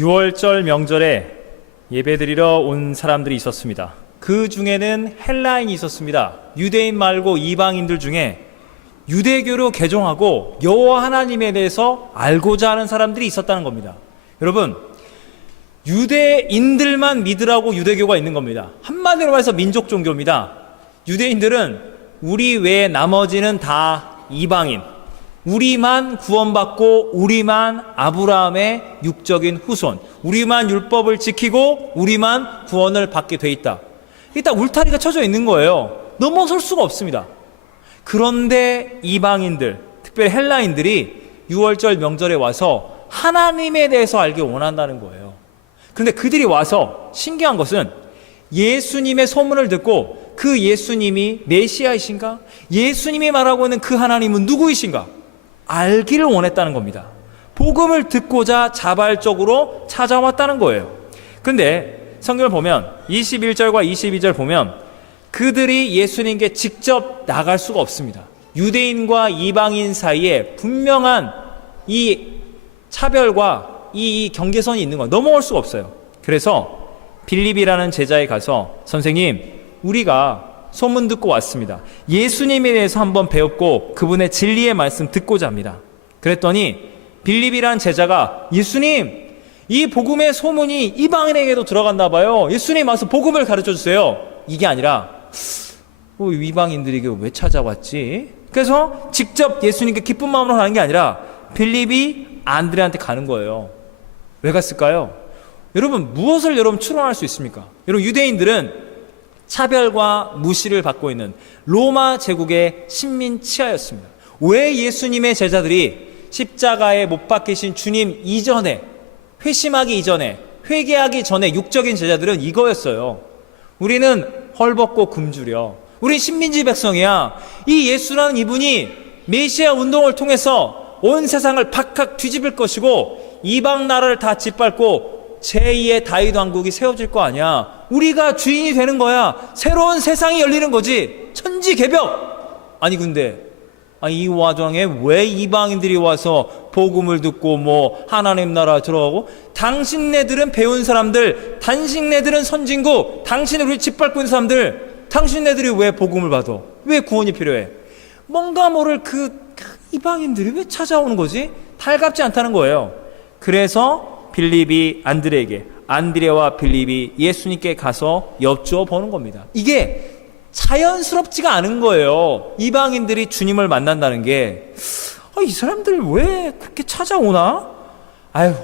6월절 명절에 예배드리러 온 사람들이 있었습니다. 그 중에는 헬라인이 있었습니다. 유대인 말고 이방인들 중에 유대교로 개종하고 여호와 하나님에 대해서 알고자 하는 사람들이 있었다는 겁니다. 여러분, 유대인들만 믿으라고 유대교가 있는 겁니다. 한마디로 말해서 민족 종교입니다. 유대인들은 우리 외에 나머지는 다 이방인, 우리만 구원받고 우리만 아브라함의 육적인 후손, 우리만 율법을 지키고 우리만 구원을 받게 돼 있다. 이게 딱 울타리가 쳐져 있는 거예요. 넘어설 수가 없습니다. 그런데 이방인들, 특별히 헬라인들이 6월절 명절에 와서 하나님에 대해서 알기 원한다는 거예요. 그런데 그들이 와서 신기한 것은 예수님의 소문을 듣고 그 예수님이 메시아이신가? 예수님이 말하고 있는 그 하나님은 누구이신가? 알기를 원했다는 겁니다. 복음을 듣고자 자발적으로 찾아왔다는 거예요. 그런데 성경을 보면 21절과 22절 보면 그들이 예수님께 직접 나갈 수가 없습니다. 유대인과 이방인 사이에 분명한 이 차별과 이 경계선이 있는 거 넘어올 수가 없어요. 그래서 빌립이라는 제자에 가서 선생님, 우리가 소문 듣고 왔습니다. 예수님에 대해서 한번 배웠고 그분의 진리의 말씀 듣고자 합니다. 그랬더니 빌립이라는 제자가 예수님, 이 복음의 소문이 이방인에게도 들어갔나 봐요. 예수님 와서 복음을 가르쳐 주세요. 이게 아니라 이방인들에게 왜 찾아왔지? 그래서 직접 예수님께 기쁜 마음으로 가는 게 아니라 빌립이 안드레한테 가는 거예요. 왜 갔을까요? 여러분, 무엇을 추론할 수 있습니까? 여러분, 유대인들은 차별과 무시를 받고 있는 로마 제국의 식민 치하였습니다. 왜 예수님의 제자들이 십자가에 못 박히신 주님 이전에, 회심하기 이전에, 회개하기 전에 육적인 제자들은 이거였어요. 우리는 헐벗고 굶주려, 우린 식민지 백성이야. 이 예수라는 이분이 메시아 운동을 통해서 온 세상을 박학 뒤집을 것이고 이방 나라를 다 짓밟고 제2의 다윗 왕국이 세워질 거 아니야. 우리가 주인이 되는 거야. 새로운 세상이 열리는 거지. 천지개벽. 아니 근데 이 와중에 왜 이방인들이 와서 복음을 듣고 하나님 나라 들어가고, 당신네들은 배운 사람들, 당신네들은 선진국, 당신을 짓밟고 있는 사람들, 당신네들이 왜 복음을 받아? 왜 구원이 필요해? 뭔가 모를 그 이방인들이 왜 찾아오는 거지? 달갑지 않다는 거예요. 그래서 빌립이 안드레에게, 안드레와 빌립이 예수님께 가서 여쭈어보는 겁니다. 이게 자연스럽지가 않은 거예요. 이방인들이 주님을 만난다는 게 이 사람들 왜 그렇게 찾아오나?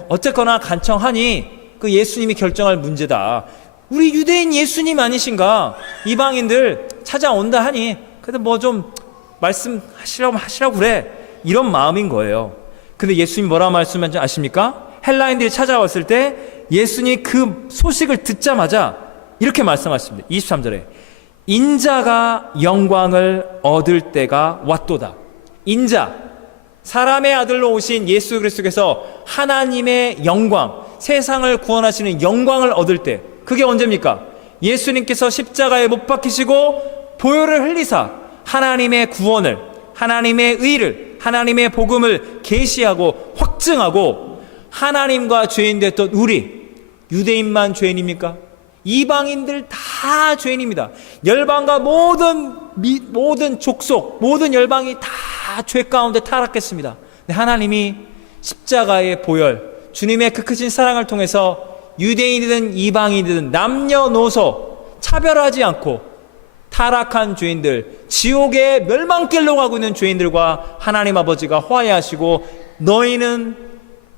어쨌거나 간청하니 그 예수님이 결정할 문제다. 우리 유대인 예수님 아니신가? 이방인들 찾아온다 하니 그래도 좀 말씀하시라고 그래. 이런 마음인 거예요. 근데 예수님이 뭐라 말씀하는지 아십니까? 헬라인들이 찾아왔을 때 예수님이 그 소식을 듣자마자 이렇게 말씀하십니다. 23절에 인자가 영광을 얻을 때가 왔도다. 인자, 사람의 아들로 오신 예수 그리스도께서 하나님의 영광, 세상을 구원하시는 영광을 얻을 때, 그게 언제입니까? 예수님께서 십자가에 못 박히시고 보혈을 흘리사 하나님의 구원을, 하나님의 의를, 하나님의 복음을 계시하고 확증하고 하나님과 죄인 됐던 우리, 유대인만 죄인입니까? 이방인들 다 죄인입니다. 열방과 모든 족속, 모든 열방이 다 죄 가운데 타락했습니다. 근데 하나님이 십자가의 보혈, 주님의 그 크신 사랑을 통해서 유대인이든 이방인이든 남녀노소 차별하지 않고 타락한 죄인들, 지옥의 멸망길로 가고 있는 죄인들과 하나님 아버지가 화해하시고 너희는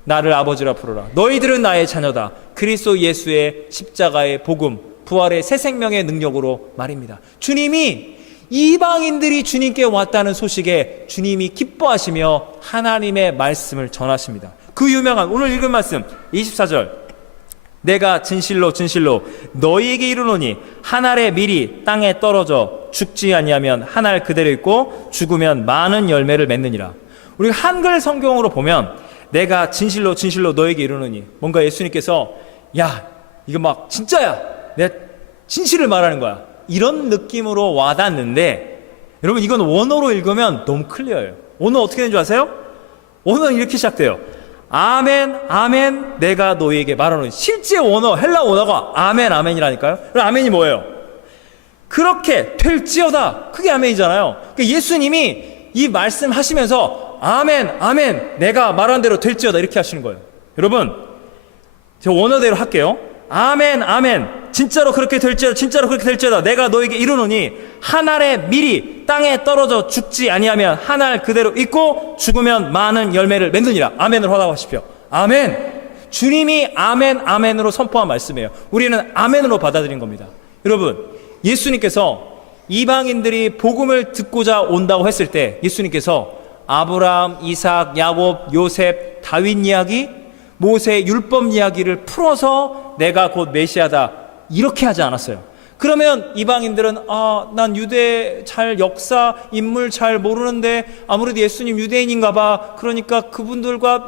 나를 아버지라 부르라. 너희들은 나의 자녀다. 그리스도 예수의 십자가의 복음, 부활의 새 생명의 능력으로 말입니다. 주님이 이방인들이 주님께 왔다는 소식에 주님이 기뻐하시며 하나님의 말씀을 전하십니다. 그 유명한 오늘 읽은 말씀 24절, 내가 진실로 진실로 너희에게 이르노니 한 알의 밀이 땅에 떨어져 죽지 아니하면 한 알 그대로 있고 죽으면 많은 열매를 맺느니라. 우리 한글 성경으로 보면 내가 진실로 진실로 너에게 이르노니, 뭔가 예수님께서 이거 진짜야, 내가 진실을 말하는 거야, 이런 느낌으로 와닿는데, 여러분 이건 원어로 읽으면 너무 클리어해요. 원어 어떻게 되는 줄 아세요? 원어는 이렇게 시작돼요. 아멘 아멘 내가 너희에게 말하노니. 실제 원어 헬라 원어가 아멘 아멘이라니까요. 그럼 아멘이 뭐예요? 그렇게 될지어다. 그게 아멘이잖아요. 그러니까 예수님이 이 말씀하시면서 아멘 아멘 내가 말한 대로 될지어다 이렇게 하시는 거예요. 여러분 제가 원어대로 할게요. 아멘 아멘 진짜로 그렇게 될지어다. 진짜로 그렇게 될지어다. 내가 너에게 이르노니 한 알의 밀이 땅에 떨어져 죽지 아니하면 한 알 그대로 있고 죽으면 많은 열매를 맺느니라. 아멘을 화답하십시오. 아멘. 주님이 아멘 아멘으로 선포한 말씀이에요. 우리는 아멘으로 받아들인 겁니다. 여러분 예수님께서 이방인들이 복음을 듣고자 온다고 했을 때 예수님께서 아브라함, 이삭, 야곱, 요셉, 다윗 이야기, 모세 율법 이야기를 풀어서 내가 곧 메시아다 이렇게 하지 않았어요. 그러면 이방인들은 난 유대 잘 역사 인물 잘 모르는데 아무래도 예수님 유대인인가 봐. 그러니까 그분들과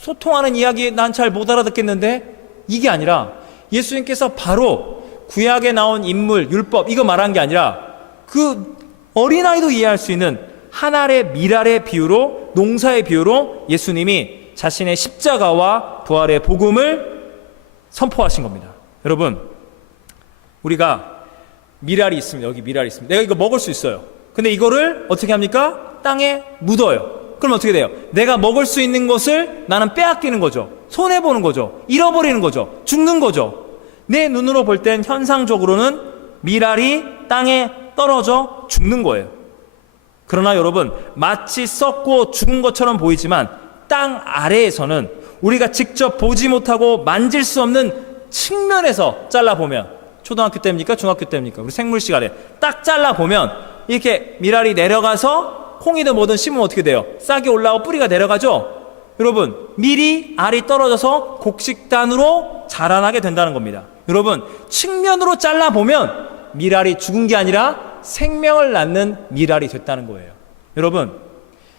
소통하는 이야기 난 잘 못 알아듣겠는데, 이게 아니라 예수님께서 바로 구약에 나온 인물 율법 이거 말한 게 아니라 그 어린아이도 이해할 수 있는 한 알의 밀알의 비유로, 농사의 비유로 예수님이 자신의 십자가와 부활의 복음을 선포하신 겁니다. 여러분 우리가 밀알이 있습니다. 여기 밀알이 있습니다. 내가 이거 먹을 수 있어요. 근데 이거를 어떻게 합니까? 땅에 묻어요. 그럼 어떻게 돼요? 내가 먹을 수 있는 것을 나는 빼앗기는 거죠. 손해보는 거죠. 잃어버리는 거죠. 죽는 거죠. 내 눈으로 볼 땐 현상적으로는 밀알이 땅에 떨어져 죽는 거예요. 그러나 여러분 마치 썩고 죽은 것처럼 보이지만 땅 아래에서는 우리가 직접 보지 못하고 만질 수 없는 측면에서 잘라보면, 초등학교 때입니까? 중학교 때입니까? 우리 생물 시간에 딱 잘라보면 이렇게 밀알이 내려가서 콩이든 뭐든 심으면 어떻게 돼요? 싹이 올라오고 뿌리가 내려가죠? 여러분 밀이 알이 떨어져서 곡식단으로 자라나게 된다는 겁니다. 여러분 측면으로 잘라보면 밀알이 죽은 게 아니라 생명을 낳는 밀알이 됐다는 거예요. 여러분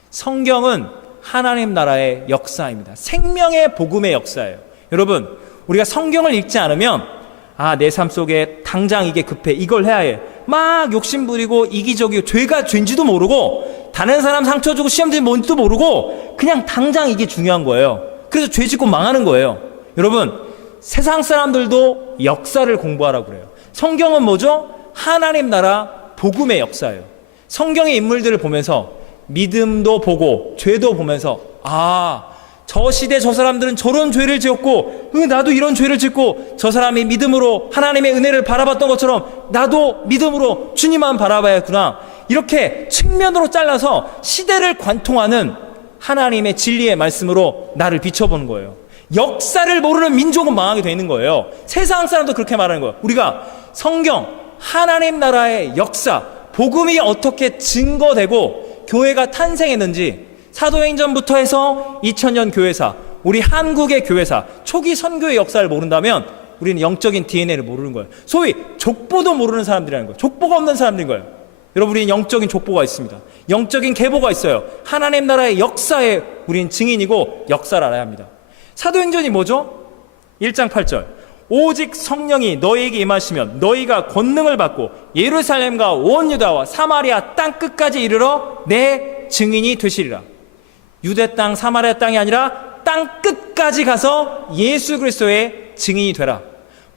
성경은 하나님 나라의 역사입니다. 생명의 복음의 역사예요. 여러분 우리가 성경을 읽지 않으면 내 삶 속에 당장 이게 급해, 이걸 해야 해, 막 욕심부리고 이기적이고 죄가 죄인지도 모르고 다른 사람 상처 주고 시험 들면 뭔지도 모르고 그냥 당장 이게 중요한 거예요. 그래서 죄 짓고 망하는 거예요. 여러분 세상 사람들도 역사를 공부하라고 그래요. 성경은 뭐죠? 하나님 나라 복음의 역사예요. 성경의 인물들을 보면서 믿음도 보고 죄도 보면서 저 시대 저 사람들은 저런 죄를 지었고 나도 이런 죄를 짓고, 저 사람이 믿음으로 하나님의 은혜를 바라봤던 것처럼 나도 믿음으로 주님만 바라봐야겠구나. 이렇게 측면으로 잘라서 시대를 관통하는 하나님의 진리의 말씀으로 나를 비춰보는 거예요. 역사를 모르는 민족은 망하게 되어 있는 거예요. 세상 사람도 그렇게 말하는 거예요. 우리가 성경, 하나님 나라의 역사, 복음이 어떻게 증거되고 교회가 탄생했는지, 사도행전부터 해서 2000년 교회사, 우리 한국의 교회사, 초기 선교의 역사를 모른다면 우리는 영적인 DNA를 모르는 거예요. 소위 족보도 모르는 사람들이라는 거예요. 족보가 없는 사람들인 거예요. 여러분 우리는 영적인 족보가 있습니다. 영적인 계보가 있어요. 하나님 나라의 역사에 우리는 증인이고 역사를 알아야 합니다. 사도행전이 뭐죠? 1장 8절 오직 성령이 너희에게 임하시면 너희가 권능을 받고 예루살렘과 온 유다와 사마리아 땅 끝까지 이르러 내 증인이 되시리라. 유대 땅 사마리아 땅이 아니라 땅 끝까지 가서 예수 그리스도의 증인이 되라.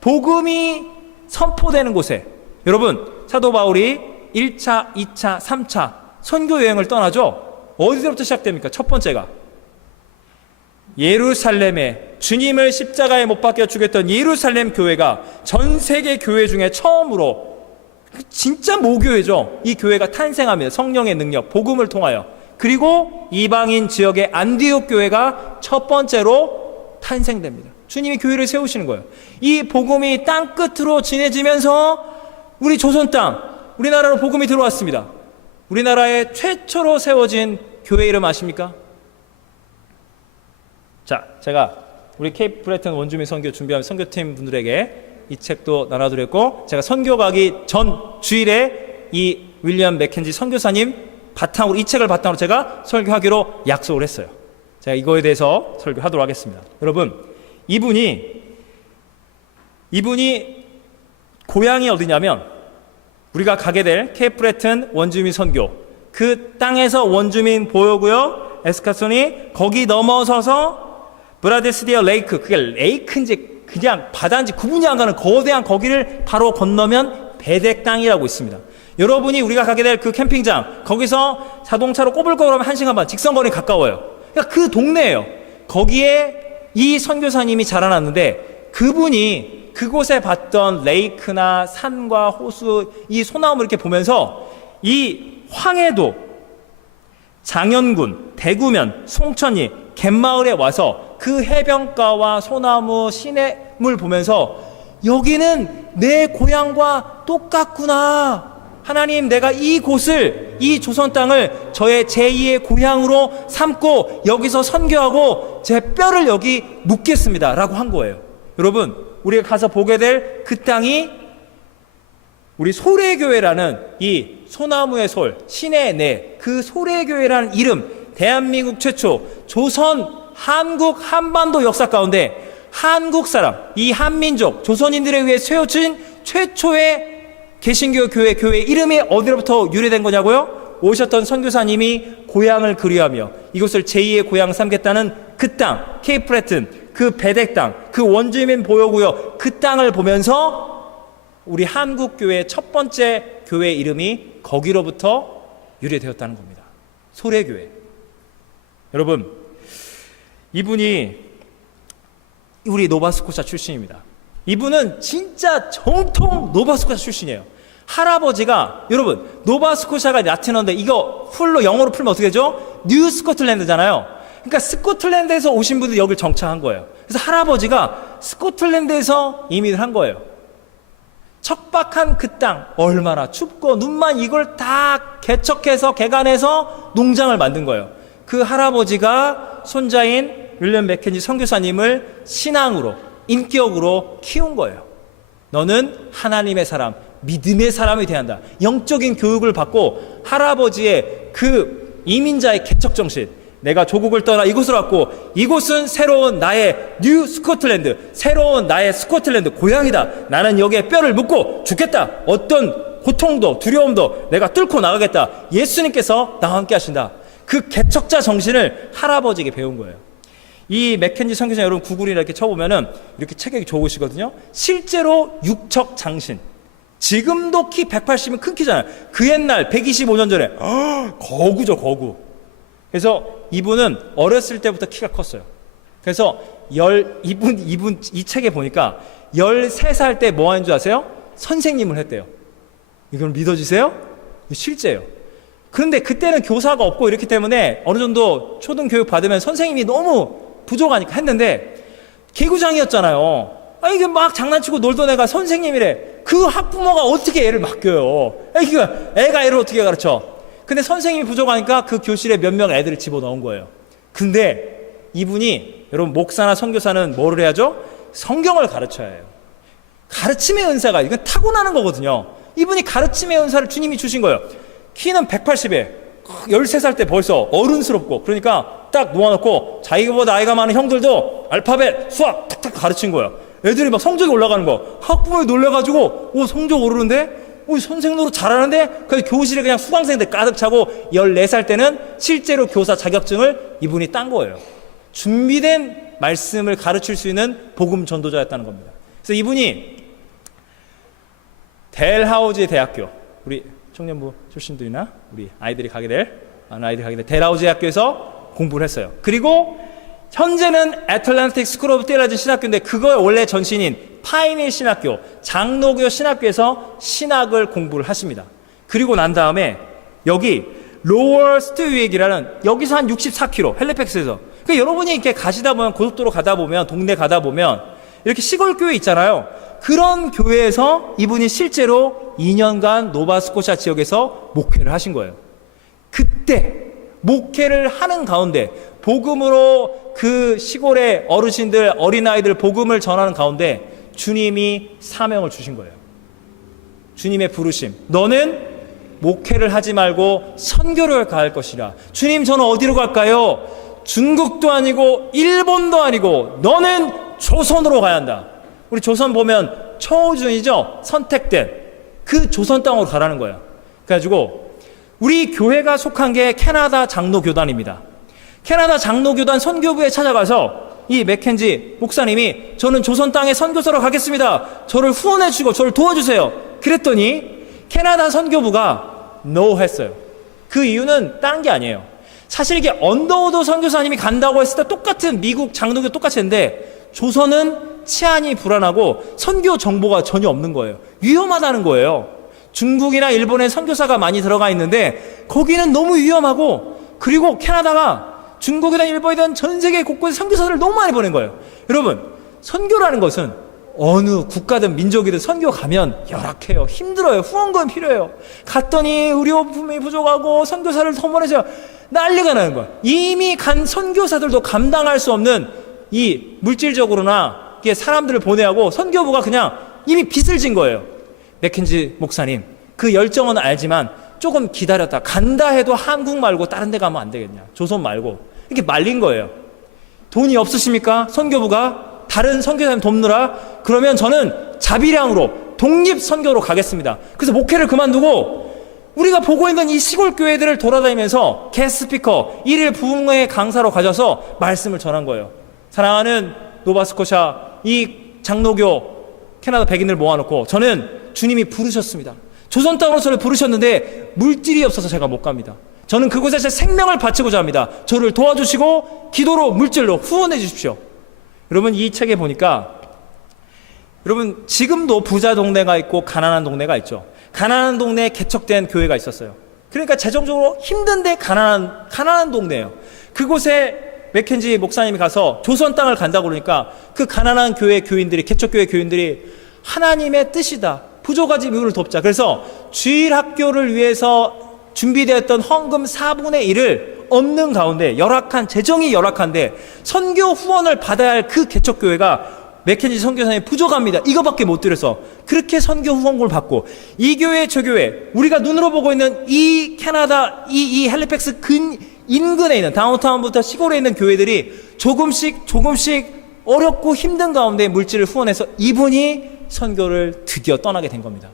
복음이 선포되는 곳에, 여러분 사도 바울이 1차, 2차, 3차 선교 여행을 떠나죠. 어디서부터 시작됩니까? 첫 번째가 예루살렘에 주님을 십자가에 못 박혀 죽였던 예루살렘 교회가 전 세계 교회 중에 처음으로, 진짜 모교회죠. 이 교회가 탄생합니다. 성령의 능력, 복음을 통하여. 그리고 이방인 지역의 안디옥 교회가 첫 번째로 탄생됩니다. 주님이 교회를 세우시는 거예요. 이 복음이 땅 끝으로 진해지면서 우리 조선 땅, 우리나라로 복음이 들어왔습니다. 우리나라에 최초로 세워진 교회 이름 아십니까? 자, 제가 우리 케이프 브레튼 원주민 선교 준비하는 선교팀 분들에게 이 책도 나눠드렸고, 제가 선교 가기 전 주일에 이 윌리엄 맥켄지 선교사님 바탕으로, 이 책을 바탕으로 제가 설교하기로 약속을 했어요. 제가 이거에 대해서 설교하도록 하겠습니다. 여러분, 이분이 고향이 어디냐면 우리가 가게 될 케이프 브레튼 원주민 선교, 그 땅에서 원주민 보호구역 에스카손이 거기 넘어서서 브라데스디어 레이크, 그게 레이크인지 그냥 바다인지 구분이 안 가는 거대한 거기를 바로 건너면 베덱강이라고 있습니다. 여러분이 우리가 가게 될 그 캠핑장, 거기서 자동차로 꼬불꼬불하면 1시간 반, 직선거리 가까워요. 그러니까 그 동네예요. 거기에 이 선교사님이 자라났는데 그분이 그곳에 봤던 레이크나 산과 호수, 이 소나무 이렇게 보면서 이 황해도, 장현군, 대구면, 송천리, 갯마을에 와서 그 해변가와 소나무, 시냇물 보면서 여기는 내 고향과 똑같구나. 하나님, 내가 이곳을, 이 조선 땅을 저의 제2의 고향으로 삼고 여기서 선교하고 제 뼈를 여기 묻겠습니다 라고 한 거예요. 여러분, 우리가 가서 보게 될 그 땅이 우리 소래교회라는 이 소나무의 솔, 신의 내, 그 소래교회라는 이름, 대한민국 최초 조선 한국 한반도 역사 가운데 한국 사람, 이 한민족 조선인들에 의해 세워진 최초의 개신교 교회 이름이 어디로부터 유래된 거냐고요? 오셨던 선교사님이 고향을 그리워하며 이곳을 제2의 고향 삼겠다는 그 땅, 케이프 레튼, 그 베덱 땅, 그 원주민 보호구역, 그 땅을 보면서 우리 한국교회의 첫 번째 교회 이름이 거기로부터 유래되었다는 겁니다. 소래교회. 여러분, 이분이 우리 노바스코샤 출신입니다. 이분은 진짜 정통 노바스코샤 출신이에요. 할아버지가, 여러분, 노바스코샤가 라틴어인데 이거 풀로 영어로 풀면 어떻게 되죠? 뉴 스코틀랜드잖아요. 그러니까 스코틀랜드에서 오신 분들이 여기를 정착한 거예요. 그래서 할아버지가 스코틀랜드에서 이민을 한 거예요. 척박한 그 땅, 얼마나 춥고 눈만, 이걸 다 개척해서 개간해서 농장을 만든 거예요. 그 할아버지가 손자인 윌리엄 맥켄지 선교사님을 신앙으로, 인격으로 키운 거예요. 너는 하나님의 사람, 믿음의 사람이 돼야 한다. 영적인 교육을 받고 할아버지의 그 이민자의 개척정신, 내가 조국을 떠나 이곳으로 왔고 이곳은 새로운 나의 뉴 스코틀랜드, 새로운 나의 스코틀랜드 고향이다. 나는 여기에 뼈를 묻고 죽겠다. 어떤 고통도 두려움도 내가 뚫고 나가겠다. 예수님께서 나와 함께 하신다. 그 개척자 정신을 할아버지에게 배운 거예요. 이 맥켄지 선교사 여러분 구글이나 이렇게 쳐보면은 이렇게 체격이 좋으시거든요. 실제로 육척 장신. 지금도 키 180은 큰 키잖아요. 그 옛날 125년 전에 거구죠, 거구. 그래서 이분은 어렸을 때부터 키가 컸어요. 그래서 이분 이 책에 보니까 13살 때 뭐 하는 줄 아세요? 선생님을 했대요. 이걸 믿어지세요? 실제예요. 그런데 그때는 교사가 없고 이렇기 때문에 어느 정도 초등교육 받으면 선생님이 너무 부족하니까 했는데 개구장이었잖아요. 이게 막 장난치고 놀던 애가 선생님이래. 그 학부모가 어떻게 애를 맡겨요? 애가 애를 어떻게 가르쳐? 근데 선생님이 부족하니까 그 교실에 몇 명 애들을 집어넣은 거예요. 근데 이분이, 여러분, 목사나 선교사는 뭐를 해야죠? 성경을 가르쳐야 해요. 가르침의 은사가, 이건 타고나는 거거든요. 이분이 가르침의 은사를 주님이 주신 거예요. 키는 180에 13살 때 벌써 어른스럽고, 그러니까 딱 모아놓고 자기보다 나이가 많은 형들도 알파벳, 수학 탁탁 가르친 거예요. 애들이 막 성적이 올라가는 거. 학부모에 놀래가지고 성적 오르는데? 선생 노릇 잘하는데? 그래서 교실에 그냥 수강생들 가득 차고 14살 때는 실제로 교사 자격증을 이분이 딴 거예요. 준비된 말씀을 가르칠 수 있는 복음 전도자였다는 겁니다. 그래서 이분이 델하우지 대학교, 우리 청년부 출신들이나 우리 아이들이 가게 될 델하우지 대학교에서 공부를 했어요. 그리고 현재는 애틀랜틱 스쿨 오브 테올로지 신학교인데 그거의 원래 전신인 파이닐 신학교, 장로교 신학교에서 신학을 공부를 하십니다. 그리고 난 다음에 여기 로워 스트위액이라는, 여기서 한 64km, 헬리팩스에서. 그러니까 여러분이 이렇게 가시다 보면, 고속도로 가다 보면, 동네 가다 보면 이렇게 시골 교회 있잖아요. 그런 교회에서 이분이 실제로 2년간 노바스코샤 지역에서 목회를 하신 거예요. 그때 목회를 하는 가운데 복음으로 그 시골의 어르신들, 어린아이들 복음을 전하는 가운데 주님이 사명을 주신 거예요. 주님의 부르심. 너는 목회를 하지 말고 선교를 가할 것이라. 주님, 저는 어디로 갈까요? 중국도 아니고 일본도 아니고 너는 조선으로 가야 한다. 우리 조선 보면 청호준이죠? 선택된 그 조선 땅으로 가라는 거예요. 그래가지고 우리 교회가 속한 게 캐나다 장로교단입니다. 캐나다 장로교단 선교부에 찾아가서 이 맥켄지 목사님이 저는 조선 땅에 선교사로 가겠습니다. 저를 후원해 주시고 저를 도와주세요. 그랬더니 캐나다 선교부가 no 했어요. 그 이유는 다른 게 아니에요. 사실 이게 언더우드 선교사님이 간다고 했을 때 똑같은 미국 장로교 똑같은데 조선은 치안이 불안하고 선교 정보가 전혀 없는 거예요. 위험하다는 거예요. 중국이나 일본에 선교사가 많이 들어가 있는데 거기는 너무 위험하고, 그리고 캐나다가 중국이든 일본이든 전 세계 곳곳에 선교사들을 너무 많이 보낸 거예요. 여러분, 선교라는 것은 어느 국가든 민족이든 선교 가면 열악해요. 힘들어요. 후원금 필요해요. 갔더니 의료품이 부족하고 선교사를 더 보내줘요. 난리가 나는 거예요. 이미 간 선교사들도 감당할 수 없는 이 물질적으로나 이게 사람들을 보내하고 선교부가 그냥 이미 빚을 진 거예요. 맥켄지 목사님, 그 열정은 알지만 조금 기다렸다. 간다 해도 한국 말고 다른 데 가면 안 되겠냐. 조선 말고. 이렇게 말린 거예요. 돈이 없으십니까? 선교부가 다른 선교사님 돕느라? 그러면 저는 자비량으로 독립 선교로 가겠습니다. 그래서 목회를 그만두고 우리가 보고 있는 이 시골 교회들을 돌아다니면서 게스트스피커 1일 부흥회 강사로 가셔서 말씀을 전한 거예요. 사랑하는 노바스코샤 이 장로교 캐나다 백인들 모아놓고 저는 주님이 부르셨습니다. 조선 땅으로 저를 부르셨는데 물질이 없어서 제가 못 갑니다. 저는 그곳에 제 생명을 바치고자 합니다. 저를 도와주시고 기도로 물질로 후원해 주십시오. 여러분, 이 책에 보니까 여러분 지금도 부자 동네가 있고 가난한 동네가 있죠. 가난한 동네에 개척된 교회가 있었어요. 그러니까 재정적으로 힘든데 가난한 동네예요. 그곳에 맥켄지 목사님이 가서 조선 땅을 간다고 그러니까 그 가난한 교회 교인들이, 개척교회 교인들이 하나님의 뜻이다, 부족하지 미국을 돕자. 그래서 주일 학교를 위해서 준비되었던 헌금 4분의 1을 없는 가운데, 재정이 열악한데 선교 후원을 받아야 할 그 개척교회가 맥켄지 선교사님이 부족합니다, 이거밖에 못 드려서 그렇게 선교 후원금을 받고, 이 교회 저 교회, 우리가 눈으로 보고 있는 이 캐나다 이 헬리팩스 인근에 있는 다운타운부터 시골에 있는 교회들이 조금씩 어렵고 힘든 가운데 물질을 후원해서 이분이 선교를 드디어 떠나게 된 겁니다.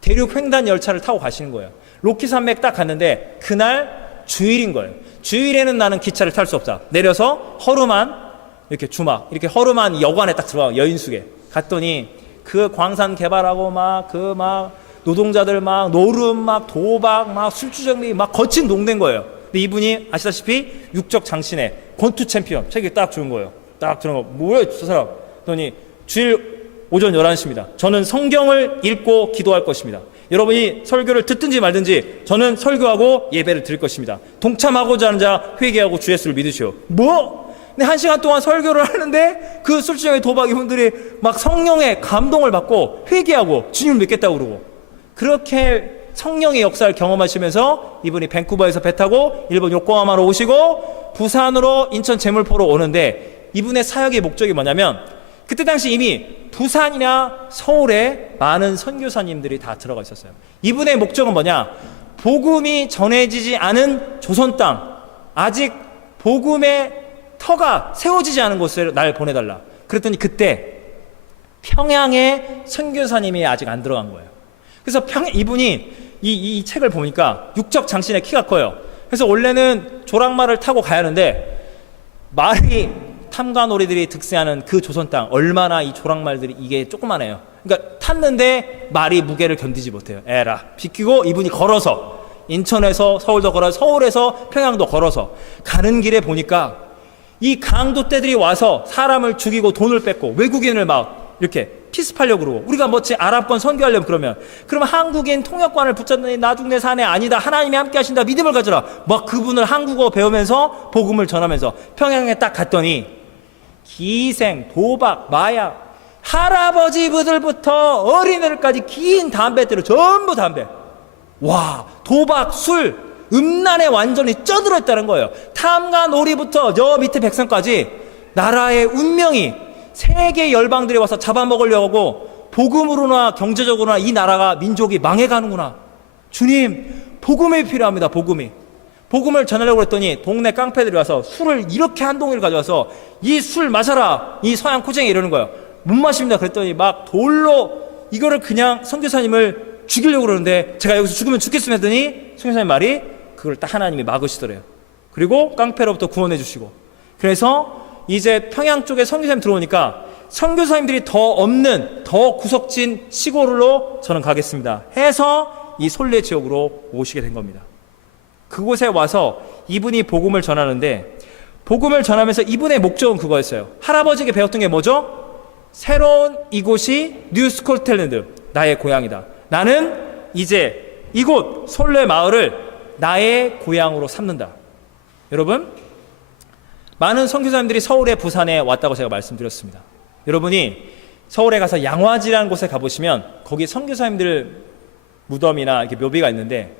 대륙 횡단 열차를 타고 가시는 거예요. 로키 산맥 딱 갔는데 그날 주일인 거예요. 주일에는 나는 기차를 탈 수 없다. 내려서 허름한 이렇게 이렇게 허름한 여관에 딱 들어가, 여인숙에 갔더니 그 광산 개발하고 노동자들 노름 도박 술주정리 거친 농대인 거예요. 근데 이분이 아시다시피 육적 장신의 권투 챔피언 책이 딱 주는 거예요. 딱 들은 거, 뭐야 저 사람. 그러더니 주일 오전 11시입니다. 저는 성경을 읽고 기도할 것입니다. 여러분이 설교를 듣든지 말든지 저는 설교하고 예배를 드릴 것입니다. 동참하고자 하는 자 회개하고 주 예수를 믿으시오. 근데 1시간 동안 설교를 하는데 그 술주정의 도박 이분들이 성령의 감동을 받고 회개하고 주님을 믿겠다고 그러고, 그렇게 성령의 역사를 경험하시면서 이분이 밴쿠버에서 배 타고 일본 요코하마로 오시고 부산으로 인천 제물포로 오는데, 이분의 사역의 목적이 뭐냐면 그때 당시 이미 부산이나 서울에 많은 선교사님들이 다 들어가 있었어요. 이분의 목적은 뭐냐? 복음이 전해지지 않은 조선 땅, 아직 복음의 터가 세워지지 않은 곳에 날 보내달라. 그랬더니 그때 평양에 선교사님이 아직 안 들어간 거예요. 그래서 이분이 이 책을 보니까 육적 장신의 키가 커요. 그래서 원래는 조랑말을 타고 가야 하는데, 말이 탐관오리들이 득세하는 그 조선 땅, 얼마나 이 조랑말들이 이게 조그만해요. 그러니까 탔는데 말이 무게를 견디지 못해요. 에라 비키고 이분이 걸어서 인천에서 서울도 걸어서, 서울에서 평양도 걸어서 가는 길에 보니까 이 강도 떼들이 와서 사람을 죽이고 돈을 뺏고 외국인을 이렇게 피습하려고 그러고, 우리가 아랍권 선교하려면 그러면 한국인 통역관을 붙잡더니 나 죽네 사네, 아니다 하나님이 함께 하신다, 믿음을 가져라, 그분을 한국어 배우면서 복음을 전하면서 평양에 딱 갔더니 기생, 도박, 마약, 할아버지들부터 어린애들까지 긴 담배대로 전부 담배, 도박, 술, 음란에 완전히 쪄들어 있다는 거예요. 탐과 놀이부터 저 밑에 백성까지 나라의 운명이 세계 열방들이 와서 잡아먹으려고 하고, 복음으로나 경제적으로나 이 나라가, 민족이 망해가는구나. 주님, 복음이 필요합니다. 복음을 전하려고 했더니 동네 깡패들이 와서 술을 이렇게 한 동이를 가져와서 이 술 마셔라, 이 서양 코쟁이 이러는 거예요. 못 마십니다. 그랬더니 돌로 이거를 그냥 선교사님을 죽이려고 그러는데, 제가 여기서 죽으면 죽겠으면 했더니 선교사님 말이 그걸 딱 하나님이 막으시더래요. 그리고 깡패로부터 구원해 주시고, 그래서 이제 평양 쪽에 선교사님 들어오니까 선교사님들이 더 없는 더 구석진 시골로 저는 가겠습니다 해서 이 솔레 지역으로 오시게 된 겁니다. 그곳에 와서 이분이 복음을 전하는데, 복음을 전하면서 이분의 목적은 그거였어요. 할아버지에게 배웠던 게 뭐죠? 새로운 이곳이 뉴스코틀랜드, 나의 고향이다. 나는 이제 이곳 솔레 마을을 나의 고향으로 삼는다. 여러분, 많은 선교사님들이 서울에 부산에 왔다고 제가 말씀드렸습니다. 여러분이 서울에 가서 양화지라는 곳에 가보시면 거기 선교사님들 무덤이나 이렇게 묘비가 있는데,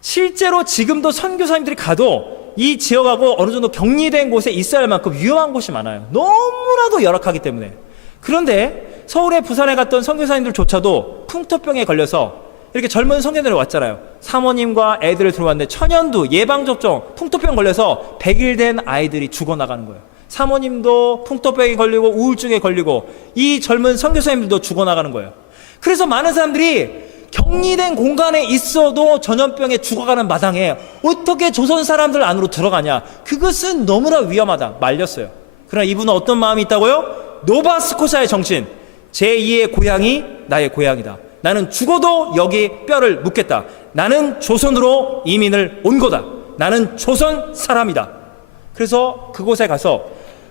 실제로 지금도 선교사님들이 가도 이 지역하고 어느 정도 격리된 곳에 있어야 할 만큼 위험한 곳이 많아요. 너무나도 열악하기 때문에. 그런데 서울에 부산에 갔던 선교사님들조차도 풍토병에 걸려서 이렇게 젊은 선교사들이 왔잖아요. 사모님과 애들을 들어왔는데 천연두, 예방접종, 풍토병 걸려서 100일 된 아이들이 죽어나가는 거예요. 사모님도 풍토병에 걸리고 우울증에 걸리고 이 젊은 선교사님들도 죽어나가는 거예요. 그래서 많은 사람들이 격리된 공간에 있어도 전염병에 죽어가는 마당에 어떻게 조선 사람들 안으로 들어가냐, 그것은 너무나 위험하다 말렸어요. 그러나 이분은 어떤 마음이 있다고요? 노바스코샤의 정신, 제2의 고향이 나의 고향이다. 나는 죽어도 여기 뼈를 묻겠다. 나는 조선으로 이민을 온 거다. 나는 조선 사람이다. 그래서 그곳에 가서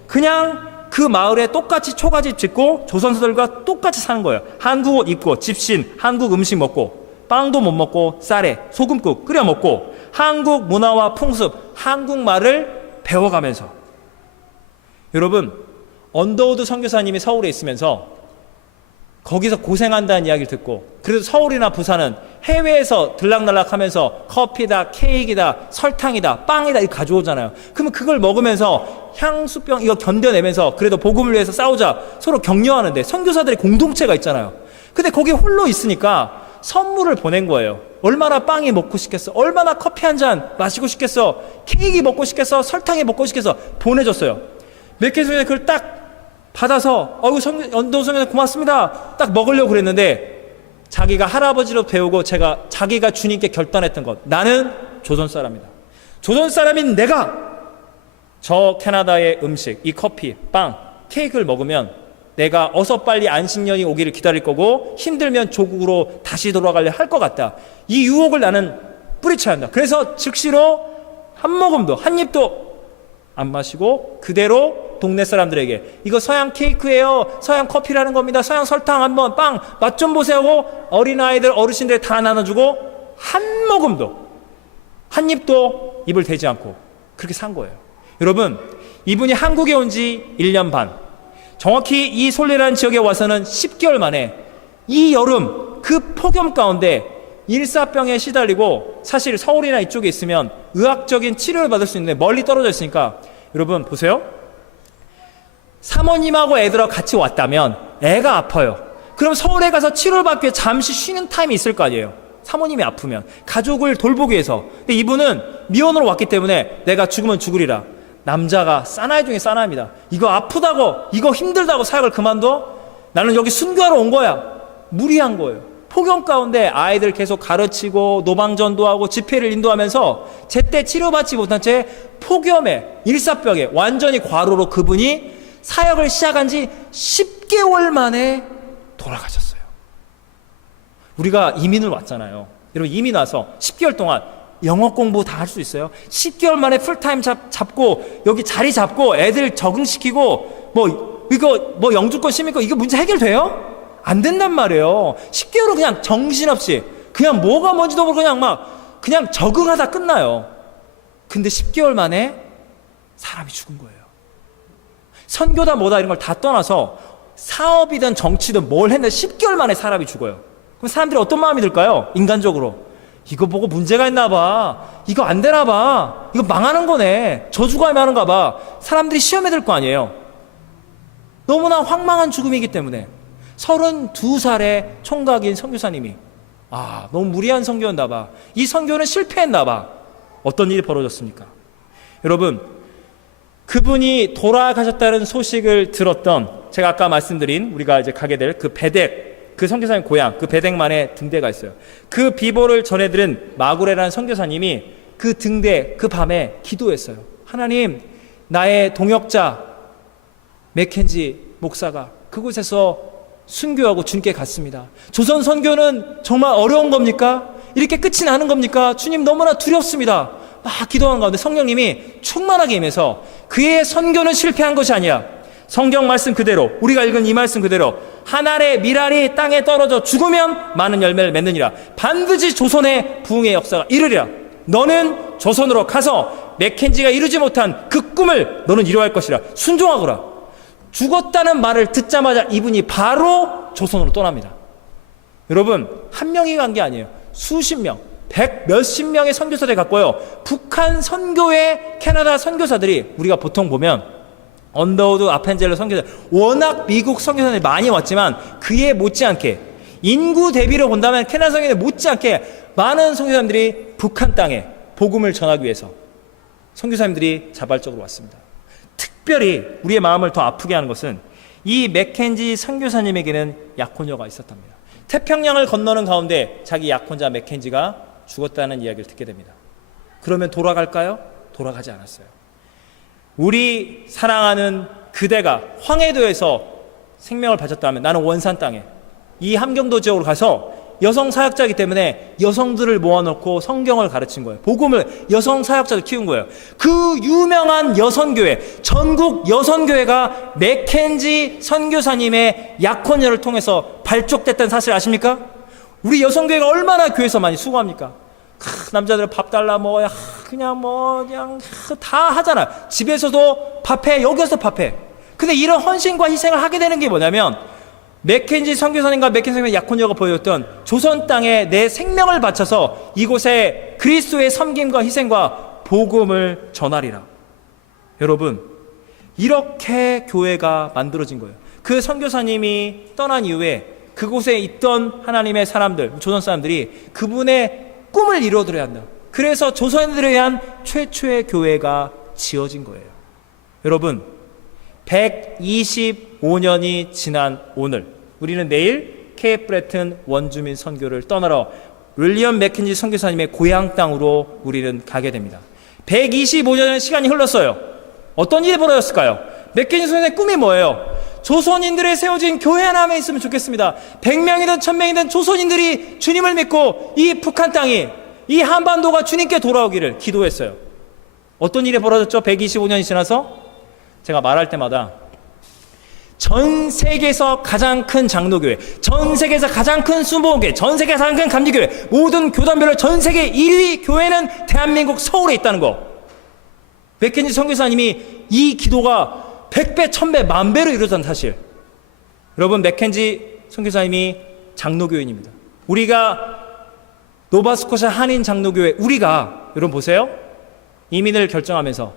그냥 그 마을에 똑같이 초가집 짓고 조선사들과 똑같이 사는 거예요. 한국 옷 입고 집신, 한국 음식 먹고, 빵도 못 먹고 쌀에 소금국 끓여 먹고, 한국 문화와 풍습, 한국말을 배워가면서. 여러분, 언더우드 선교사님이 서울에 있으면서 거기서 고생한다는 이야기를 듣고, 그래서 서울이나 부산은 해외에서 들락날락하면서 커피다, 케이크다, 설탕이다, 빵이다 이렇게 가져오잖아요. 그러면 그걸 먹으면서 향수병 이거 견뎌내면서 그래도 복음을 위해서 싸우자 서로 격려하는데, 선교사들의 공동체가 있잖아요. 근데 거기 홀로 있으니까 선물을 보낸 거예요. 얼마나 빵이 먹고 싶겠어, 얼마나 커피 한 잔 마시고 싶겠어, 케이크 먹고 싶겠어, 설탕이 먹고 싶겠어, 보내줬어요. 몇 개 중에 그걸 딱 받아서 언더우드 선교사님 고맙습니다 딱 먹으려고 그랬는데, 자기가 할아버지로 배우고 자기가 주님께 결단했던 것, 나는 조선 사람이다. 조선 사람인 내가 저 캐나다의 음식, 이 커피, 빵, 케이크를 먹으면 내가 어서 빨리 안식년이 오기를 기다릴 거고 힘들면 조국으로 다시 돌아가려 할 것 같다. 이 유혹을 나는 뿌리쳐야 한다. 그래서 즉시로 한 모금도, 한 입도 안 마시고 그대로 동네 사람들에게 이거 서양 케이크예요, 서양 커피라는 겁니다, 서양 설탕 한번 빵 맛 좀 보세요 하고 어린아이들 어르신들 다 나눠주고 한 모금도, 한 입도 입을 대지 않고 그렇게 산 거예요. 여러분, 이분이 한국에 온 지 1년 반, 정확히 이 솔레라는 지역에 와서는 10개월 만에 이 여름 그 폭염 가운데 일사병에 시달리고, 사실 서울이나 이쪽에 있으면 의학적인 치료를 받을 수 있는데 멀리 떨어져 있으니까, 여러분 보세요. 사모님하고 애들하고 같이 왔다면 애가 아파요. 그럼 서울에 가서 치료를 받기 위해 잠시 쉬는 타임이 있을 거 아니에요. 사모님이 아프면 가족을 돌보기 위해서. 근데 이분은 미혼으로 왔기 때문에 내가 죽으면 죽으리라. 남자가 사나이 중에 사나이입니다. 이거 아프다고, 이거 힘들다고 사역을 그만둬? 나는 여기 순교하러 온 거야. 무리한 거예요. 폭염 가운데 아이들 계속 가르치고 노방전도하고 집회를 인도하면서 제때 치료받지 못한 채 폭염에 일사병에 완전히 과로로 그분이 사역을 시작한 지 10개월 만에 돌아가셨어요. 우리가 이민을 왔잖아요. 여러분, 이민 와서 10개월 동안 영어 공부 다 할 수 있어요? 10개월 만에 풀타임 잡고 여기 자리 잡고 애들 적응시키고 이거 영주권 시민권 이거 문제 해결돼요? 안 된단 말이에요. 10개월은 그냥 정신없이 그냥 뭐가 뭔지도 모르고 그냥 적응하다 끝나요. 근데 10개월 만에 사람이 죽은 거예요. 선교다 뭐다 이런 걸 다 떠나서 사업이든 정치든 뭘 했는데 10개월 만에 사람이 죽어요. 그럼 사람들이 어떤 마음이 들까요? 인간적으로 이거 보고 문제가 있나 봐, 이거 안 되나 봐, 이거 망하는 거네, 저주가 임하는가 봐. 사람들이 시험에 들 거 아니에요. 너무나 황망한 죽음이기 때문에 32살의 총각인 선교사님이 너무 무리한 선교였나 봐, 이 선교는 실패했나 봐. 어떤 일이 벌어졌습니까? 여러분, 그분이 돌아가셨다는 소식을 들었던, 제가 아까 말씀드린 우리가 이제 가게 될 그 베덱, 그 선교사님 고향, 그 베덱만의 등대가 있어요. 그 비보를 전해들은 마구레라는 선교사님이 그 등대, 그 밤에 기도했어요. 하나님, 나의 동역자, 맥켄지 목사가 그곳에서 순교하고 주님께 갔습니다. 조선 선교는 정말 어려운 겁니까? 이렇게 끝이 나는 겁니까? 주님 너무나 두렵습니다. 막 기도하는 가운데 성령님이 충만하게 임해서 그의 선교는 실패한 것이 아니야. 성경 말씀 그대로, 우리가 읽은 이 말씀 그대로 한 알의 밀알이 땅에 떨어져 죽으면 많은 열매를 맺느니라. 반드시 조선의 부흥의 역사가 이르리라. 너는 조선으로 가서 맥켄지가 이루지 못한 그 꿈을 너는 이루어야 할 것이라. 순종하거라. 죽었다는 말을 듣자마자 이분이 바로 조선으로 떠납니다. 여러분, 한 명이 간 게 아니에요. 수십 명, 몇십 명의 선교사들이 갔고요. 북한 선교회 캐나다 선교사들이, 우리가 보통 보면 언더우드 아펜젤러 선교사, 워낙 미국 선교사들이 많이 왔지만 그에 못지않게, 인구 대비로 본다면 캐나다 선교회 못지않게 많은 선교사님들이 북한 땅에 복음을 전하기 위해서 선교사님들이 자발적으로 왔습니다. 특별히 우리의 마음을 더 아프게 하는 것은 이 맥켄지 선교사님에게는 약혼녀가 있었답니다. 태평양을 건너는 가운데 자기 약혼자 맥켄지가 죽었다는 이야기를 듣게 됩니다. 그러면 돌아갈까요? 돌아가지 않았어요. 우리 사랑하는 그대가 황해도에서 생명을 바쳤다면 나는 원산 땅에, 이 함경도 지역으로 가서 여성 사역자이기 때문에 여성들을 모아놓고 성경을 가르친 거예요. 복음을, 여성 사역자를 키운 거예요. 그 유명한 여선교회, 전국 여선교회가 맥켄지 선교사님의 약혼녀를 통해서 발족됐다는 사실 아십니까? 우리 여성교회가 얼마나 교회에서 많이 수고합니까? 남자들 밥 달라 먹어야 그냥 다 하잖아. 집에서도 밥해, 여기서 밥해. 근데 이런 헌신과 희생을 하게 되는 게 뭐냐면, 맥켄지 선교사님과 맥켄지 선교사님의 약혼녀가 보여줬던 조선 땅에 내 생명을 바쳐서 이곳에 그리스도의 섬김과 희생과 복음을 전하리라. 여러분, 이렇게 교회가 만들어진 거예요. 그 선교사님이 떠난 이후에 그곳에 있던 하나님의 사람들, 조선 사람들이 그분의 꿈을 이루어드려야 한다. 그래서 조선인들에 의한 최초의 교회가 지어진 거예요. 여러분, 125년이 지난 오늘, 우리는 내일 케이프 브레튼 원주민 선교를 떠나러 윌리엄 맥켄지 선교사님의 고향 땅으로 우리는 가게 됩니다. 125년의 시간이 흘렀어요. 어떤 일이 벌어졌을까요? 맥켄지 선교사님의 꿈이 뭐예요? 조선인들의 세워진 교회 하나만 있으면 좋겠습니다. 100명이든 1000명이든 조선인들이 주님을 믿고 이 북한 땅이, 이 한반도가 주님께 돌아오기를 기도했어요. 어떤 일이 벌어졌죠? 125년이 지나서 제가 말할 때마다 전 세계에서 가장 큰 장로교회, 전 세계에서 가장 큰 순복음교회, 전 세계에서 가장 큰 감리교회, 모든 교단별로 전 세계 1위 교회는 대한민국 서울에 있다는 거. 맥켄지 선교사님이 이 기도가 100배, 1000배, 10,000배로 이루어진 사실. 여러분, 맥켄지 선교사님이 장로교인입니다. 우리가 노바스코샤 한인 장로교회, 우리가 여러분 보세요. 이민을 결정하면서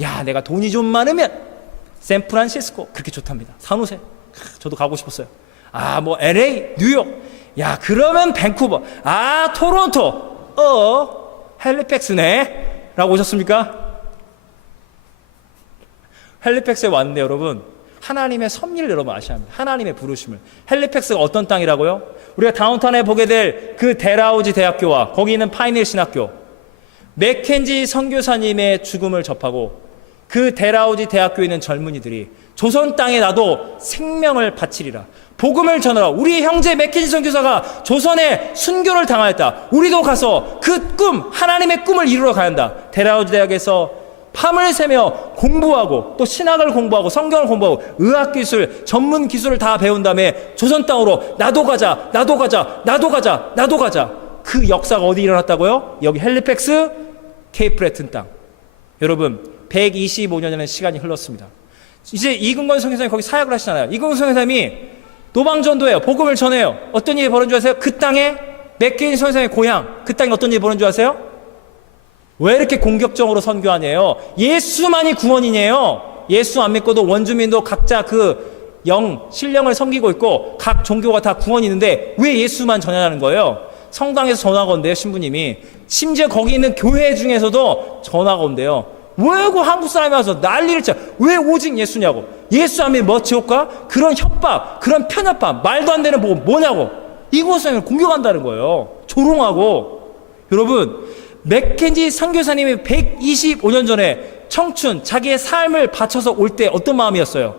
야, 내가 돈이 좀 많으면 샌프란시스코, 그렇게 좋답니다. 산호세, 저도 가고 싶었어요. 뭐 LA, 뉴욕, 야, 그러면 밴쿠버, 토론토, 헬리팩스네 라고 오셨습니까? 헬리팩스에 왔는데 여러분, 하나님의 섭리를 여러분 아셔야 합니다. 하나님의 부르심을. 헬리팩스가 어떤 땅이라고요? 우리가 다운타운에 보게 될 그 델하우지 대학교와 거기 있는 파이닐 신학교, 맥켄지 선교사님의 죽음을 접하고 그 델하우지 대학교에 있는 젊은이들이 조선 땅에 나도 생명을 바치리라, 복음을 전하라. 우리 형제 맥켄지 선교사가 조선에 순교를 당하였다. 우리도 가서 그 꿈, 하나님의 꿈을 이루러 가야 한다. 델하우지 대학에서 밤을 새며 공부하고 또 신학을 공부하고 성경을 공부하고 의학기술, 전문 기술을 다 배운 다음에 조선 땅으로 나도 가자. 그 역사가 어디 일어났다고요? 여기 헬리팩스, 케이프 브레튼 땅. 여러분, 125년이라는 시간이 흘렀습니다. 이제 이근건 선교사님이 거기 사역을 하시잖아요. 이근건 선교사님이 노방전도해요. 복음을 전해요. 어떤 일이 벌어진 줄 아세요? 그 땅에 맥켄지 선교사님의 고향, 그 땅에 어떤 일이 벌어진 줄 아세요? 왜 이렇게 공격적으로 선교하냐요? 예수만이 구원이네요. 예수 안 믿고도 원주민도 각자 그 신령을 섬기고 있고 각 종교가 다 구원이 있는데 왜 예수만 전하는 거예요? 성당에서 전화가 온대요, 신부님이. 심지어 거기 있는 교회 중에서도 전화가 온대요. 왜 그 한국 사람이 와서 난리를 쳐? 왜 오직 예수냐고. 예수 안 믿으면 뭐 지옥 가? 그런 협박, 그런 편협함, 말도 안 되는 복음 뭐냐고. 이곳을 공격한다는 거예요. 조롱하고. 여러분, 맥켄지 선교사님이 125년 전에 청춘, 자기의 삶을 바쳐서 올 때 어떤 마음이었어요?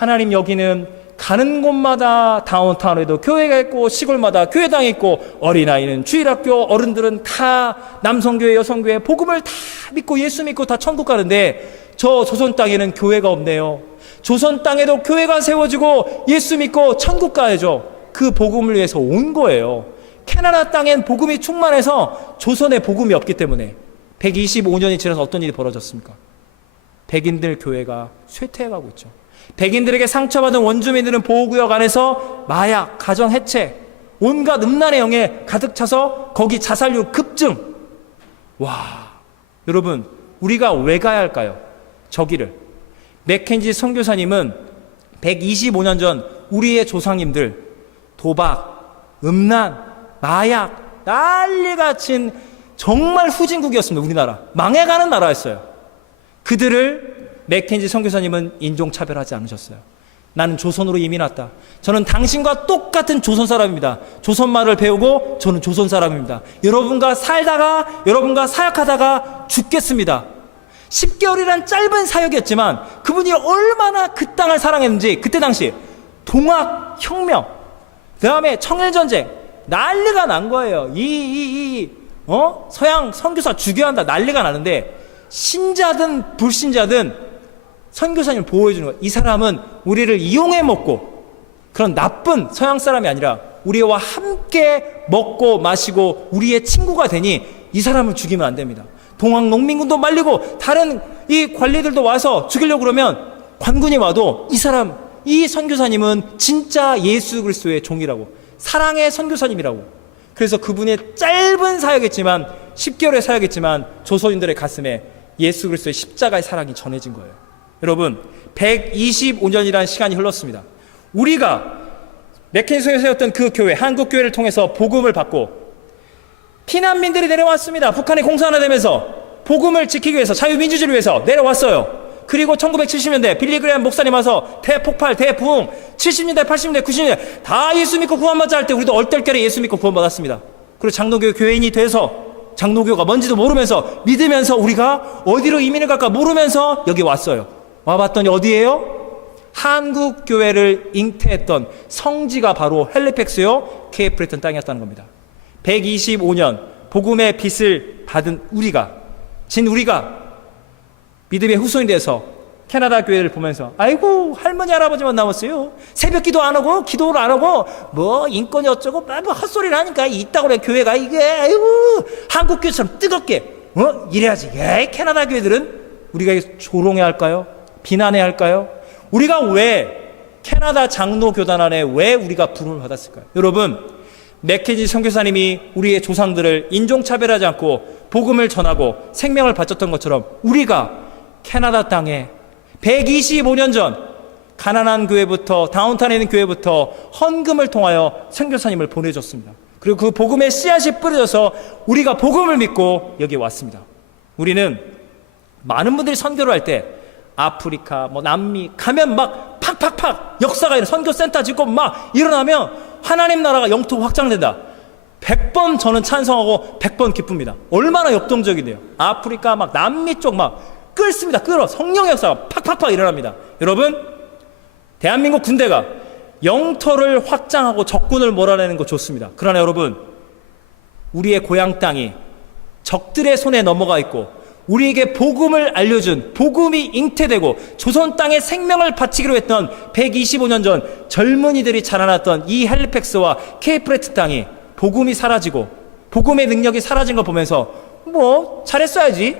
하나님 여기는 가는 곳마다 다운타운에도 교회가 있고 시골마다 교회당이 있고 어린아이는 주일학교, 어른들은 다 남성교회, 여성교회 복음을 다 믿고 예수 믿고 다 천국 가는데 저 조선 땅에는 교회가 없네요. 조선 땅에도 교회가 세워지고 예수 믿고 천국 가야죠. 그 복음을 위해서 온 거예요. 캐나다 땅엔 복음이 충만해서 조선에 복음이 없기 때문에 125년이 지나서 어떤 일이 벌어졌습니까? 백인들 교회가 쇠퇴해가고 있죠. 백인들에게 상처받은 원주민들은 보호구역 안에서 마약, 가정 해체, 온갖 음란의 영에 가득 차서 거기 자살률 급증. 와, 여러분 우리가 왜 가야 할까요? 저기를. 맥켄지 선교사님은 125년 전 우리의 조상님들 도박, 음란, 마약 난리가 친 정말 후진국이었습니다. 우리나라 망해가는 나라였어요. 그들을 맥켄지 선교사님은 인종차별하지 않으셨어요. 나는 조선으로 이민 왔다. 저는 당신과 똑같은 조선 사람입니다. 조선 말을 배우고 저는 조선 사람입니다. 여러분과 살다가 여러분과 사역하다가 죽겠습니다. 10개월이란 짧은 사역이었지만 그분이 얼마나 그 땅을 사랑했는지 그때 당시 동학혁명, 그 다음에 청일전쟁 난리가 난 거예요. 서양 선교사 죽여야 한다 난리가 나는데 신자든 불신자든 선교사님을 보호해주는 거예요. 이 사람은 우리를 이용해 먹고 그런 나쁜 서양 사람이 아니라 우리와 함께 먹고 마시고 우리의 친구가 되니 이 사람을 죽이면 안 됩니다. 동학농민군도 말리고 다른 이 관리들도 와서 죽이려고 그러면 관군이 와도 이 사람, 이 선교사님은 진짜 예수 그리스도의 종이라고, 사랑의 선교사님이라고. 그래서 그분의 짧은 사역이지만 10개월의 사역이지만 조선인들의 가슴에 예수 그리스도의 십자가의 사랑이 전해진 거예요. 여러분 125년이라는 시간이 흘렀습니다. 우리가 맥켄지에서 세웠던 그 교회, 한국교회를 통해서 복음을 받고 피난민들이 내려왔습니다. 북한이 공산화되면서 복음을 지키기 위해서, 자유민주주의를 위해서 내려왔어요. 그리고 1970년대 빌리그레함 목사님 와서 대폭발, 대부흥, 70년대, 80년대, 90년대 다 예수 믿고 구원받자 할 때 우리도 얼떨결에 예수 믿고 구원받았습니다. 그리고 장로교 교회인이 돼서 장로교가 뭔지도 모르면서 믿으면서 우리가 어디로 이민을 갈까 모르면서 여기 왔어요. 와봤더니 어디예요? 한국 교회를 잉태했던 성지가 바로 헬리팩스요 케이프 브레튼 땅이었다는 겁니다. 125년 복음의 빛을 받은 우리가, 우리가 믿음의 후손이 돼서 캐나다 교회를 보면서 아이고 할머니 할아버지만 남았어요. 새벽 기도 안 하고 기도를 안 하고 뭐 인권이 어쩌고 뭐 헛소리를 하니까 있다고 그래. 교회가 이게 아이고 한국 교회처럼 뜨겁게 이래야지. 캐나다 교회들은 우리가 조롱해야 할까요? 비난해야 할까요? 우리가 왜 캐나다 장로교단 안에 왜 우리가 부름을 받았을까요? 여러분 맥켄지 선교사님이 우리의 조상들을 인종차별하지 않고 복음을 전하고 생명을 바쳤던 것처럼 우리가 캐나다 땅에 125년 전 가난한 교회부터 다운타운에 있는 교회부터 헌금을 통하여 선교사님을 보내줬습니다. 그리고 그 복음의 씨앗이 뿌려져서 우리가 복음을 믿고 여기 왔습니다. 우리는 많은 분들이 선교를 할 때 아프리카, 뭐 남미 가면 막 팍팍팍 역사가 일어나 선교센터 짓고 막 일어나면 하나님 나라가 영토 확장된다. 100번 저는 찬성하고 100번 기쁩니다. 얼마나 역동적이네요. 아프리카 막 남미 쪽 막 끓습니다. 끓어. 성령의 역사가 팍팍팍 일어납니다. 여러분 대한민국 군대가 영토를 확장하고 적군을 몰아내는 거 좋습니다. 그러나 여러분 우리의 고향 땅이 적들의 손에 넘어가 있고 우리에게 복음을 알려준, 복음이 잉태되고 조선 땅에 생명을 바치기로 했던 125년 전 젊은이들이 자라났던 이 헬리팩스와 케이프 브레튼 땅이 복음이 사라지고 복음의 능력이 사라진 걸 보면서 뭐 잘했어야지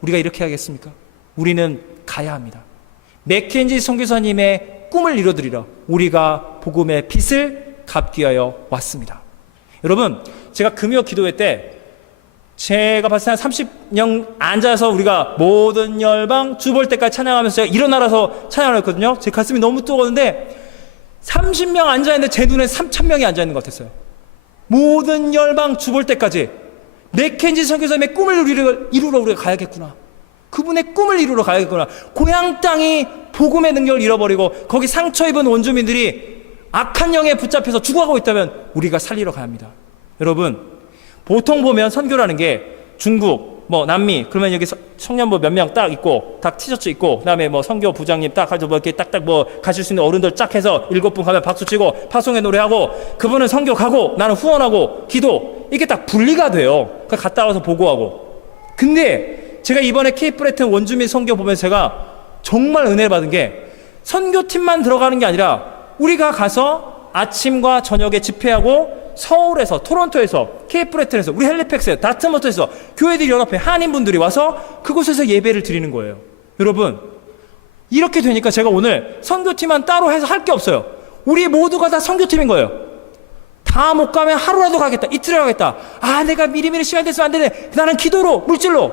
우리가 이렇게 하겠습니까? 우리는 가야 합니다. 맥켄지 선교사님의 꿈을 이뤄드리러 우리가 복음의 빛을 갚기 위하여 왔습니다. 여러분 제가 금요 기도회 때 제가 봤을 때 한 30년 앉아서 우리가 모든 열방 주볼 때까지 찬양하면서 제가 일어나라서 찬양을 했거든요. 제 가슴이 너무 뜨거웠는데 30명 앉아있는데 제 눈에 3,000명이 앉아있는 것 같았어요. 모든 열방 주볼 때까지 맥켄지 선교사님의 꿈을 이루러 우리가 가야겠구나. 그분의 꿈을 이루러 가야겠구나. 고향 땅이 복음의 능력을 잃어버리고 거기 상처 입은 원주민들이 악한 영에 붙잡혀서 죽어가고 있다면 우리가 살리러 가야 합니다. 여러분 보통 보면 선교라는 게 중국, 뭐 남미 그러면 여기 청년부 몇 명 딱 있고 딱 티셔츠 입고 그다음에 뭐 선교 부장님 딱 가지고 뭐 이렇게 딱딱 뭐 가실 수 있는 어른들 쫙 해서 7분 가면 박수 치고 파송의 노래하고 그분은 선교 가고 나는 후원하고 기도 이게 딱 분리가 돼요. 그 갔다 와서 보고하고. 근데 제가 이번에 케이프 브레튼 원주민 선교 보면서 제가 정말 은혜를 받은 게 선교팀만 들어가는 게 아니라 우리가 가서 아침과 저녁에 집회하고 서울에서, 토론토에서, 케이프 브레튼에서, 우리 헬리팩스에서, 다트머트에서 교회들이 연합해 한인분들이 와서 그곳에서 예배를 드리는 거예요. 여러분 이렇게 되니까 제가 오늘 선교팀만 따로 해서 할 게 없어요. 우리 모두가 다 선교팀인 거예요. 다 못 가면 하루라도 가겠다, 이틀이라도 가겠다. 아 내가 미리미리 시간 됐으면 안 되네. 나는 기도로, 물질로.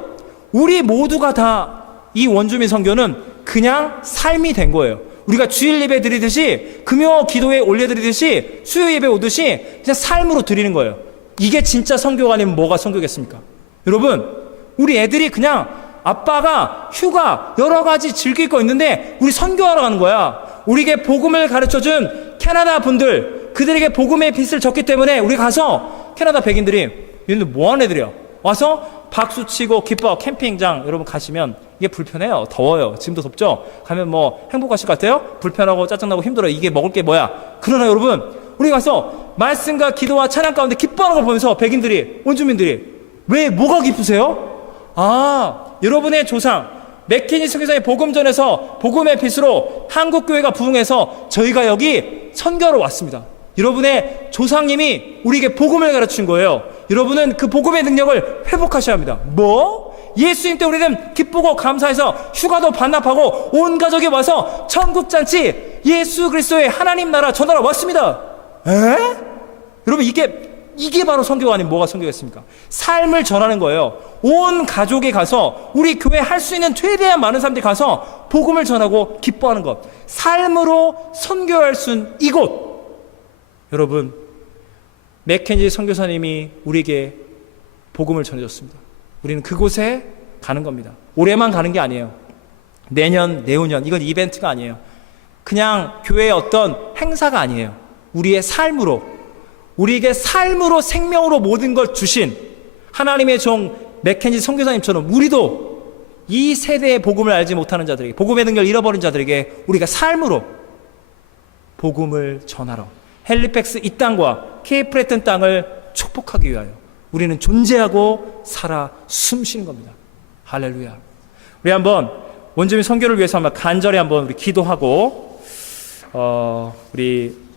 우리 모두가 다 이 원주민 선교는 그냥 삶이 된 거예요. 우리가 주일 예배 드리듯이 금요 기도에 올려드리듯이 수요 예배 오듯이 그냥 삶으로 드리는 거예요. 이게 진짜 선교가 아니면 뭐가 선교겠습니까? 여러분 우리 애들이 그냥 아빠가 휴가 여러 가지 즐길 거 있는데 우리 선교하러 가는 거야. 우리에게 복음을 가르쳐준 캐나다 분들 그들에게 복음의 빛을 줬기 때문에 우리 가서 캐나다 백인들이 얘네들 뭐하는 애들이야 와서 박수치고 기뻐. 캠핑장 여러분 가시면 이게 불편해요. 더워요. 지금도 덥죠? 가면 뭐 행복하실 것 같아요? 불편하고 짜증나고 힘들어요. 이게 먹을 게 뭐야? 그러나 여러분 우리 가서 말씀과 기도와 찬양 가운데 기뻐하는 걸 보면서 백인들이, 원주민들이 왜 뭐가 기쁘세요? 아 여러분의 조상 맥케니 선교사의 복음 전에서 복음의 빛으로 한국교회가 부흥해서 저희가 여기 선교하러 왔습니다. 여러분의 조상님이 우리에게 복음을 가르친 거예요. 여러분은 그 복음의 능력을 회복하셔야 합니다. 뭐? 예수님 때 우리는 기쁘고 감사해서 휴가도 반납하고 온 가족이 와서 천국잔치 예수 그리스도의 하나님 나라 전하러 왔습니다. 에? 여러분 이게 바로 선교가 아닌 뭐가 선교겠습니까? 삶을 전하는 거예요. 온 가족이 가서 우리 교회 할 수 있는 최대한 많은 사람들이 가서 복음을 전하고 기뻐하는 것. 삶으로 선교할 수 있는 이곳. 여러분 맥켄지 선교사님이 우리에게 복음을 전해줬습니다. 우리는 그곳에 가는 겁니다. 올해만 가는 게 아니에요. 내년, 내후년 이건 이벤트가 아니에요. 그냥 교회의 어떤 행사가 아니에요. 우리의 삶으로 우리에게 삶으로 생명으로 모든 걸 주신 하나님의 종 맥켄지 선교사님처럼 우리도 이 세대의 복음을 알지 못하는 자들에게 복음의 능력을 잃어버린 자들에게 우리가 삶으로 복음을 전하러 헬리팩스 이 땅과 케이프 브레튼 땅을 축복하기 위하여 우리는 존재하고 살아 숨쉬는 겁니다. 할렐루야. 우리 한번 원주민 선교를 위해서 한번 간절히 한번 우리 기도하고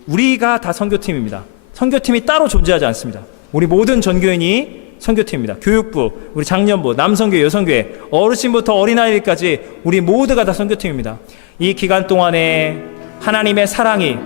우리가 다 선교팀입니다. 선교팀이 따로 존재하지 않습니다. 우리 모든 전교인이 선교팀입니다. 교육부, 우리 장년부, 남선교회, 여성교회, 어르신부터 어린아이들까지 우리 모두가 다 선교팀입니다. 이 기간 동안에 하나님의 사랑이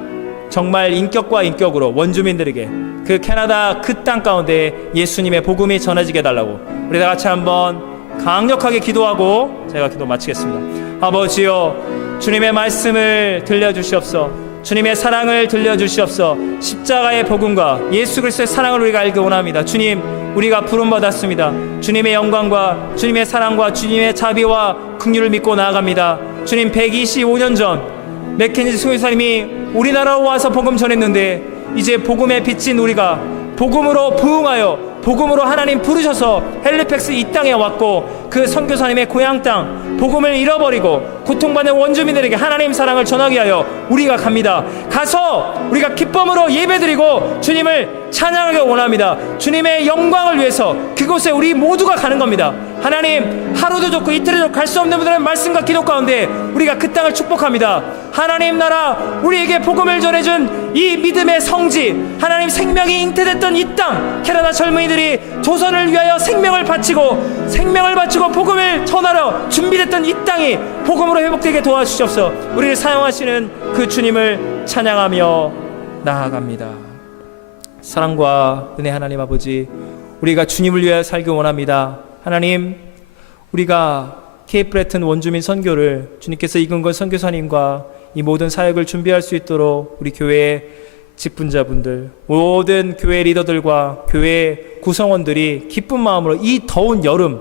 정말 인격과 인격으로 원주민들에게 그 캐나다 그 땅 가운데 예수님의 복음이 전해지게 해달라고 우리 다 같이 한번 강력하게 기도하고 제가 기도 마치겠습니다. 아버지여 주님의 말씀을 들려주시옵소서. 주님의 사랑을 들려주시옵소서. 십자가의 복음과 예수 그리스도의 사랑을 우리가 알기 원합니다. 주님 우리가 부름받았습니다. 주님의 영광과 주님의 사랑과 주님의 자비와 긍휼을 믿고 나아갑니다. 주님 125년 전 맥켄지 선교사님이 우리나라로 와서 복음 전했는데 이제 복음에 비친 우리가 복음으로 부흥하여 복음으로 하나님 부르셔서 헬리팩스 이 땅에 왔고 그 선교사님의 고향 땅 복음을 잃어버리고 고통받는 원주민들에게 하나님 사랑을 전하게 하여 우리가 갑니다. 가서 우리가 기쁨으로 예배드리고 주님을 찬양하기 원합니다. 주님의 영광을 위해서 그곳에 우리 모두가 가는 겁니다. 하나님 하루도 좋고 이틀도 좋고 갈 수 없는 분들은 말씀과 기도 가운데 우리가 그 땅을 축복합니다. 하나님 나라 우리에게 복음을 전해준 이 믿음의 성지 하나님 생명이 잉태됐던 이 땅 캐나다 젊은이들이 조선을 위하여 생명을 바치고 복음을 전하러 준비됐던 이 땅이 복음으로 회복되게 도와주시옵소서. 우리를 사용하시는 그 주님을 찬양하며 나아갑니다. 사랑과 은혜 하나님 아버지 우리가 주님을 위하여 살기 원합니다. 하나님 우리가 케이프 브레튼 원주민 선교를 주님께서 이근걸 선교사님과 이 모든 사역을 준비할 수 있도록 우리 교회의 직분자분들 모든 교회 리더들과 교회 구성원들이 기쁜 마음으로 이 더운 여름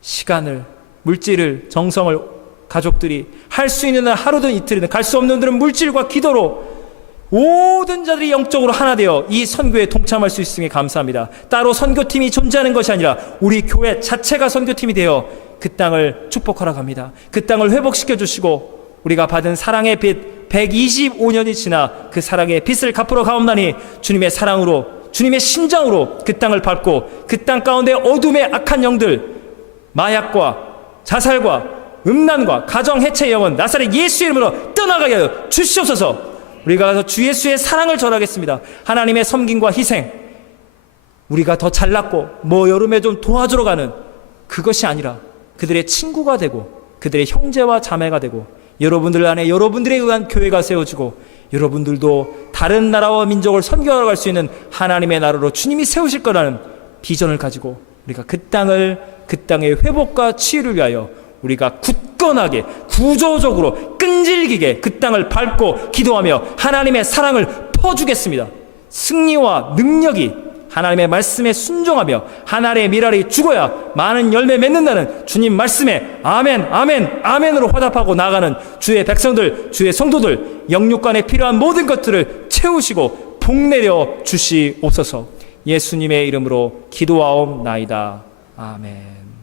시간을 물질을 정성을 가족들이 할 수 있는 날 하루든 이틀이든 갈 수 없는 분들은 물질과 기도로 모든 자들이 영적으로 하나 되어 이 선교에 동참할 수 있음에 감사합니다. 따로 선교팀이 존재하는 것이 아니라 우리 교회 자체가 선교팀이 되어 그 땅을 축복하러 갑니다. 그 땅을 회복시켜 주시고 우리가 받은 사랑의 빛 125년이 지나 그 사랑의 빛을 갚으러 가옵나니 주님의 사랑으로, 주님의 심장으로 그 땅을 밟고 그 땅 가운데 어둠의 악한 영들, 마약과 자살과 음란과 가정 해체 영혼 나사렛 예수의 이름으로 떠나가게 하여 주시옵소서. 우리가 가서 주 예수의 사랑을 전하겠습니다. 하나님의 섬김과 희생, 우리가 더 잘났고 뭐 여름에 좀 도와주러 가는 그것이 아니라 그들의 친구가 되고 그들의 형제와 자매가 되고 여러분들 안에 여러분들에 의한 교회가 세워지고 여러분들도 다른 나라와 민족을 선교하러 갈 수 있는 하나님의 나라로 주님이 세우실 거라는 비전을 가지고 우리가 그 땅을, 그 땅의 회복과 치유를 위하여 우리가 굳건하게 구조적으로 끈질기게 그 땅을 밟고 기도하며 하나님의 사랑을 퍼주겠습니다. 승리와 능력이 하나님의 말씀에 순종하며 하나님의 미랄이 죽어야 많은 열매 맺는다는 주님 말씀에 아멘 아멘 아멘으로 화답하고 나아가는 주의 백성들, 주의 성도들, 영육간에 필요한 모든 것들을 채우시고 복내려 주시옵소서. 예수님의 이름으로 기도하옵나이다. 아멘.